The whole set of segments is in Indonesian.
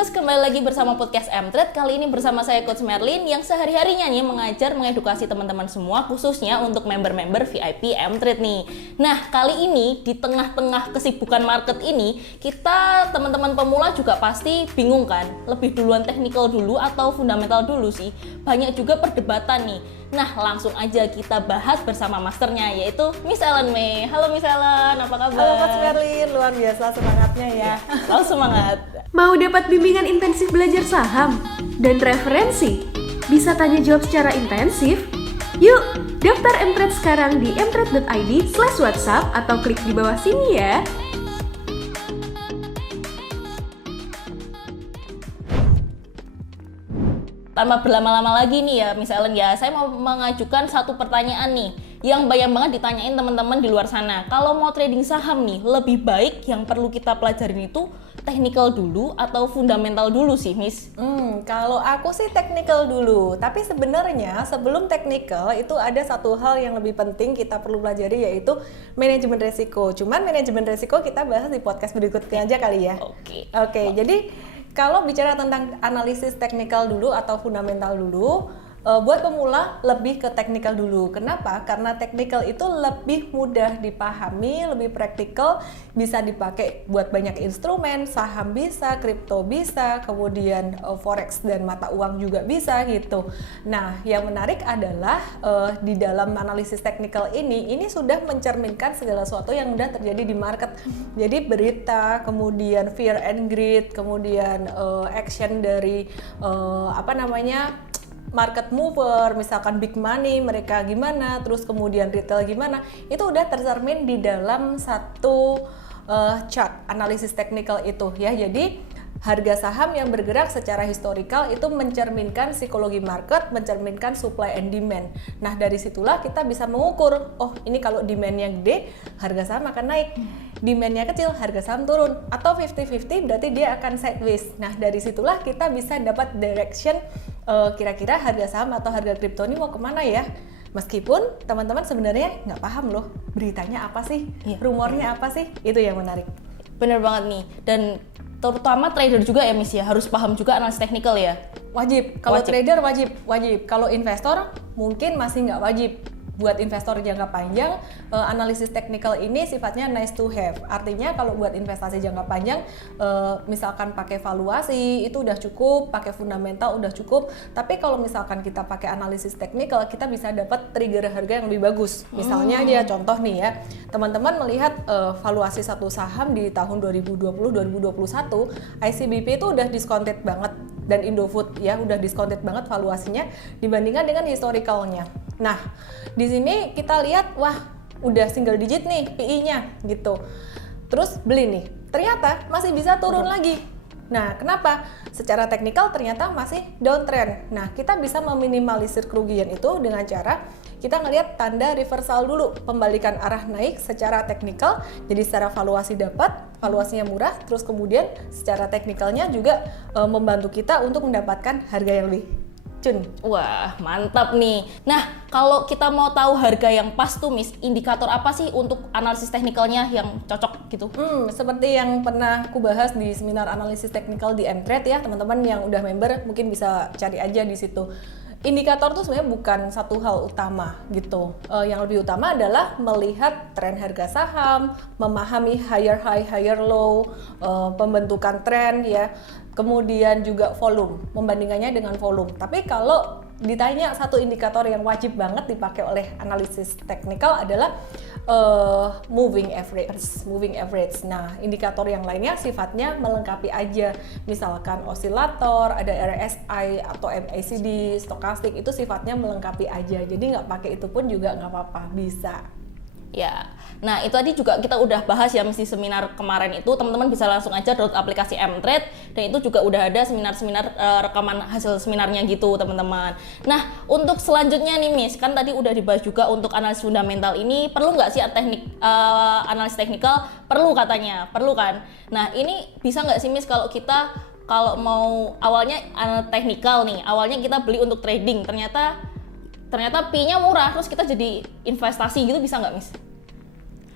Traders, kembali lagi bersama podcast M-Trade. Kali ini bersama saya Coach Merlin yang sehari-harinya nih mengajar, mengedukasi teman-teman semua, khususnya untuk member-member VIP M-Trade nih. Nah, kali ini di tengah-tengah kesibukan market ini, kita teman-teman pemula juga pasti bingung kan? Lebih duluan technical dulu atau fundamental dulu sih? Banyak juga perdebatan nih. Nah, langsung aja kita bahas bersama masternya, yaitu Miss Ellen May. Halo Miss Ellen, apa kabar? Halo Coach Merlin, luar biasa semangatnya ya. Selalu semangat. Mau dapat bimbingan intensif belajar saham dan referensi? Bisa tanya jawab secara intensif? Yuk, daftar M-Trade sekarang di mtrade.id/whatsapp atau klik di bawah sini ya. Tanpa berlama-lama lagi nih ya, Miss Ellen ya, saya mau mengajukan satu pertanyaan nih yang banyak banget ditanyain teman-teman di luar sana. Kalau mau trading saham nih, lebih baik yang perlu kita pelajarin itu technical dulu atau fundamental dulu sih, Miss? Kalau aku sih technical dulu, tapi sebenarnya sebelum technical itu ada satu hal yang lebih penting kita perlu pelajari, yaitu manajemen resiko. Cuman manajemen resiko kita bahas di podcast berikutnya aja kali ya. Oke, jadi kalau bicara tentang analisis technical dulu atau fundamental dulu, buat pemula lebih ke technical dulu. Kenapa? Karena technical itu lebih mudah dipahami, lebih praktikal, bisa dipakai buat banyak instrumen, saham bisa, kripto bisa, kemudian forex dan mata uang juga bisa gitu. Nah, yang menarik adalah di dalam analisis technical ini sudah mencerminkan segala sesuatu yang udah terjadi di market. Jadi berita, kemudian fear and greed, kemudian action dari market mover, misalkan big money mereka gimana, terus kemudian retail gimana, itu udah tercermin di dalam satu chart analisis teknikal itu ya. Jadi harga saham yang bergerak secara historikal itu mencerminkan psikologi market, mencerminkan supply and demand. Nah, dari situlah kita bisa mengukur, oh ini kalau demandnya gede, harga saham akan naik. Demandnya kecil, harga saham turun. Atau 50-50 berarti dia akan sideways. Nah, dari situlah kita bisa dapat direction kira-kira harga saham atau harga kripto ini mau kemana ya. Meskipun teman-teman sebenarnya nggak paham loh, beritanya apa sih, rumornya apa sih, itu yang menarik. Bener banget nih, dan terutama trader juga ya Miss ya, harus paham juga analisis teknikal ya. Wajib, kalau trader wajib. Kalau investor mungkin masih nggak wajib. Buat investor jangka panjang, analisis teknikal ini sifatnya nice to have. Artinya kalau buat investasi jangka panjang, misalkan pakai valuasi itu udah cukup, pakai fundamental udah cukup. Tapi kalau misalkan kita pakai analisis teknikal, kita bisa dapat trigger harga yang lebih bagus. Misalnya dia contoh nih ya, teman-teman melihat valuasi satu saham di tahun 2020-2021, ICBP itu udah discounted banget, dan Indofood ya udah discounted banget valuasinya dibandingkan dengan historicalnya. Nah, di sini kita lihat, wah udah single digit nih PI-nya gitu. Terus beli nih, ternyata masih bisa turun lagi. Nah, kenapa? Secara teknikal ternyata masih downtrend. Nah, kita bisa meminimalisir kerugian itu dengan cara kita ngelihat tanda reversal dulu, pembalikan arah naik secara teknikal. Jadi secara valuasi dapat, valuasinya murah, terus kemudian secara teknikalnya juga membantu kita untuk mendapatkan harga yang lebih cun. Wah, mantap nih. Nah, kalau kita mau tahu harga yang pas tuh Miss, indikator apa sih untuk analisis teknikalnya yang cocok gitu? Seperti yang pernah aku bahas di seminar analisis teknikal di M-Trade ya, teman-teman yang udah member mungkin bisa cari aja di situ. Indikator tuh sebenarnya bukan satu hal utama gitu. Yang lebih utama adalah melihat tren harga saham, memahami higher high, higher low, pembentukan tren ya. Kemudian juga volume, membandingannya dengan volume. Tapi kalau ditanya satu indikator yang wajib banget dipakai oleh analisis teknikal adalah moving average. Nah, indikator yang lainnya sifatnya melengkapi aja. Misalkan osilator, ada RSI atau MACD, stokastik, itu sifatnya melengkapi aja. Jadi nggak pakai itu pun juga nggak apa-apa, bisa. Ya, nah itu tadi juga kita udah bahas ya mesti seminar kemarin itu, teman-teman bisa langsung aja download aplikasi M-Trade, dan itu juga udah ada seminar-seminar rekaman hasil seminarnya gitu teman-teman. Nah, untuk selanjutnya nih Miss, kan tadi udah dibahas juga untuk analisis fundamental ini, perlu nggak sih analisis teknikal? Perlu katanya, perlu kan? Nah, ini bisa nggak sih Miss kalau mau awalnya teknikal nih, awalnya kita beli untuk trading, ternyata P-nya murah, terus kita jadi investasi gitu, bisa nggak Miss?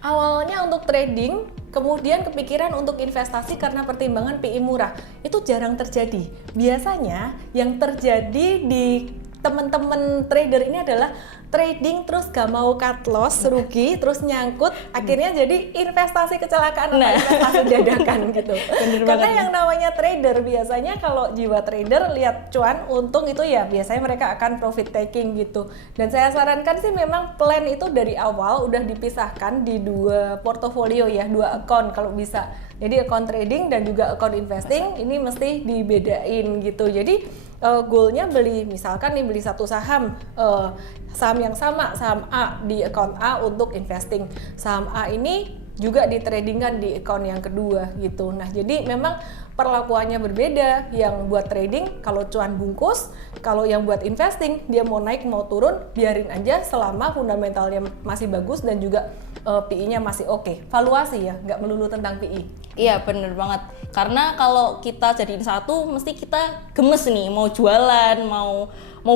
Awalnya untuk trading kemudian kepikiran untuk investasi karena pertimbangan PI murah. Itu jarang terjadi. Biasanya yang terjadi di teman-teman trader ini adalah trading terus gak mau cut loss, rugi, terus nyangkut, akhirnya jadi investasi kecelakaan atau investasi dadakan gitu. Karena yang namanya trader biasanya kalau jiwa trader lihat cuan, untung itu ya biasanya mereka akan profit taking gitu. Dan saya sarankan sih memang plan itu dari awal udah dipisahkan di 2 portofolio ya, 2 account kalau bisa. Jadi account trading dan juga account investing ini mesti dibedain gitu. Jadi goalnya misalkan nih beli satu saham yang sama, saham A di account A untuk investing, saham A ini juga ditradingkan di account yang kedua gitu. Nah jadi memang perlakuannya berbeda, yang buat trading kalau cuan bungkus, kalau yang buat investing dia mau naik mau turun biarin aja selama fundamentalnya masih bagus dan juga PI-nya masih oke. Valuasi ya, nggak melulu tentang PI. Iya bener banget, karena kalau kita jadiin satu mesti kita gemes nih mau jualan, mau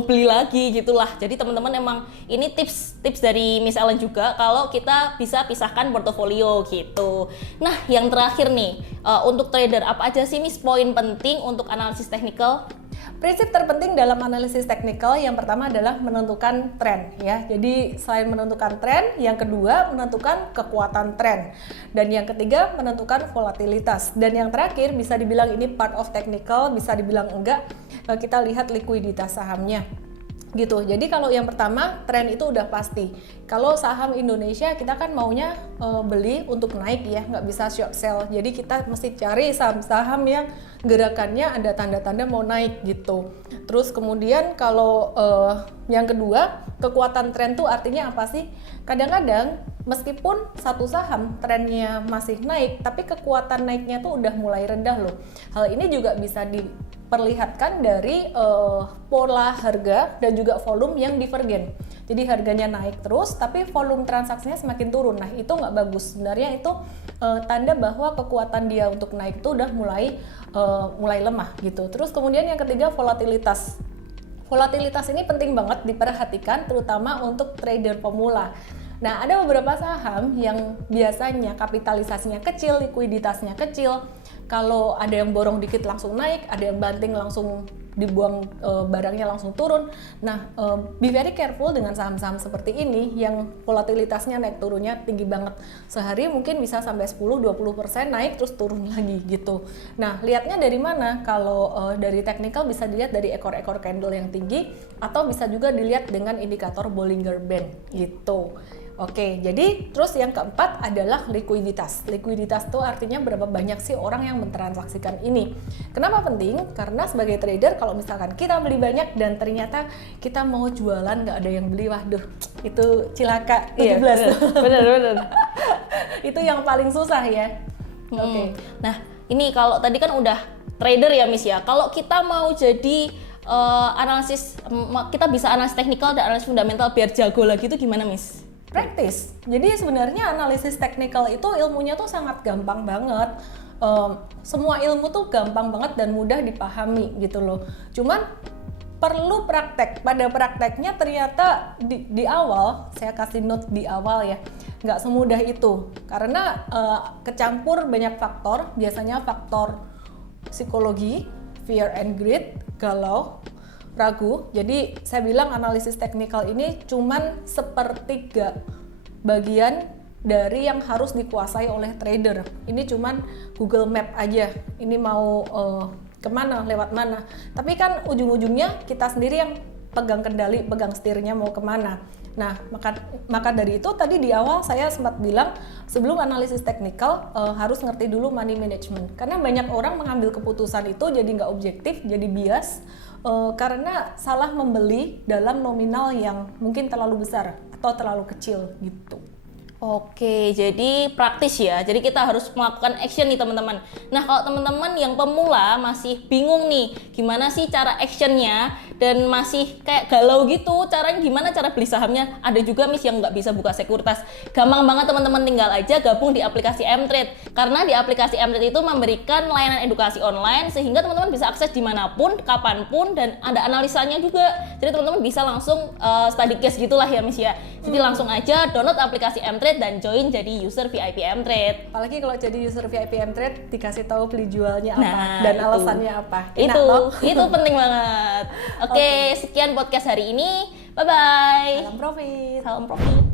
beli lagi gitulah. Jadi teman-teman emang ini tips dari Miss Ellen juga kalau kita bisa pisahkan portofolio gitu. Nah yang terakhir nih, untuk trader apa aja sih Miss poin penting untuk analisis teknikal? Prinsip terpenting dalam analisis teknikal yang pertama adalah menentukan tren ya. Jadi selain menentukan tren, yang kedua menentukan kekuatan tren. Dan yang ketiga menentukan volatilitas. Dan yang terakhir bisa dibilang ini part of technical, bisa dibilang enggak, kita lihat likuiditas sahamnya. Gitu. Jadi kalau yang pertama tren itu udah pasti. Kalau saham Indonesia kita kan maunya beli untuk naik ya, nggak bisa short sell. Jadi kita mesti cari saham-saham yang gerakannya ada tanda-tanda mau naik gitu. Terus kemudian kalau yang kedua kekuatan tren tuh artinya apa sih? Kadang-kadang meskipun satu saham trennya masih naik, tapi kekuatan naiknya tuh udah mulai rendah loh. Hal ini juga bisa diperlihatkan dari pola harga dan juga volume yang divergen. Jadi harganya naik terus, tapi volume transaksinya semakin turun. Nah itu nggak bagus. Sebenarnya itu tanda bahwa kekuatan dia untuk naik itu udah mulai lemah gitu. Terus kemudian yang ketiga volatilitas. Volatilitas ini penting banget diperhatikan, terutama untuk trader pemula. Nah, ada beberapa saham yang biasanya kapitalisasinya kecil, likuiditasnya kecil. Kalau ada yang borong dikit langsung naik, ada yang banting langsung dibuang barangnya langsung turun. Nah, be very careful dengan saham-saham seperti ini yang volatilitasnya naik turunnya tinggi banget. Sehari mungkin bisa sampai 10-20% naik terus turun lagi gitu. Nah, lihatnya dari mana? Kalau dari technical bisa dilihat dari ekor-ekor candle yang tinggi atau bisa juga dilihat dengan indikator Bollinger Band gitu. Oke, jadi terus yang keempat adalah likuiditas. Likuiditas itu artinya berapa banyak sih orang yang mentransaksikan ini. Kenapa penting? Karena sebagai trader kalau misalkan kita beli banyak dan ternyata kita mau jualan nggak ada yang beli, waduh itu cilaka 17. Iya, bener. Itu yang paling susah ya. Oke. Nah ini kalau tadi kan udah trader ya Miss ya, kalau kita mau jadi analisis, kita bisa analisis teknikal dan analisis fundamental biar jago lagi itu gimana Miss? Praktis. Jadi sebenarnya analisis teknikal itu ilmunya tuh sangat gampang banget. Semua ilmu tuh gampang banget dan mudah dipahami gitu loh. Cuman perlu praktek. Pada prakteknya ternyata di awal, saya kasih note di awal ya, nggak semudah itu. Karena kecampur banyak faktor, biasanya faktor psikologi, fear and greed, galau, ragu. Jadi saya bilang analisis teknikal ini cuman sepertiga bagian dari yang harus dikuasai oleh trader. Ini cuman Google Map aja. Ini mau kemana, lewat mana. Tapi kan ujung-ujungnya kita sendiri yang pegang kendali, pegang setirnya mau kemana. Nah, maka dari itu tadi di awal saya sempat bilang sebelum analisis teknikal harus ngerti dulu money management. Karena banyak orang mengambil keputusan itu jadi nggak objektif, jadi bias. Karena salah membeli dalam nominal yang mungkin terlalu besar atau terlalu kecil gitu. Oke, jadi praktis ya. Jadi kita harus melakukan action nih teman-teman. Nah kalau teman-teman yang pemula masih bingung nih, gimana sih cara actionnya dan masih kayak galau gitu, caranya gimana cara beli sahamnya. Ada juga Miss yang nggak bisa buka sekuritas. Gampang banget teman-teman, tinggal aja gabung di aplikasi Mtrade. Karena di aplikasi Mtrade itu memberikan layanan edukasi online sehingga teman-teman bisa akses dimanapun, kapanpun, dan ada analisanya juga. Jadi teman-teman bisa langsung study case gitulah ya Miss ya. Jadi langsung aja download aplikasi Mtrade dan join jadi user VIP Mtrade. Apalagi kalau jadi user VIP Mtrade dikasih tahu beli jualnya apa Nah, dan itu. alasannya apa. Enak toh? Itu penting banget. Oke, sekian podcast hari ini. Bye bye. Salam profit. Salam profit.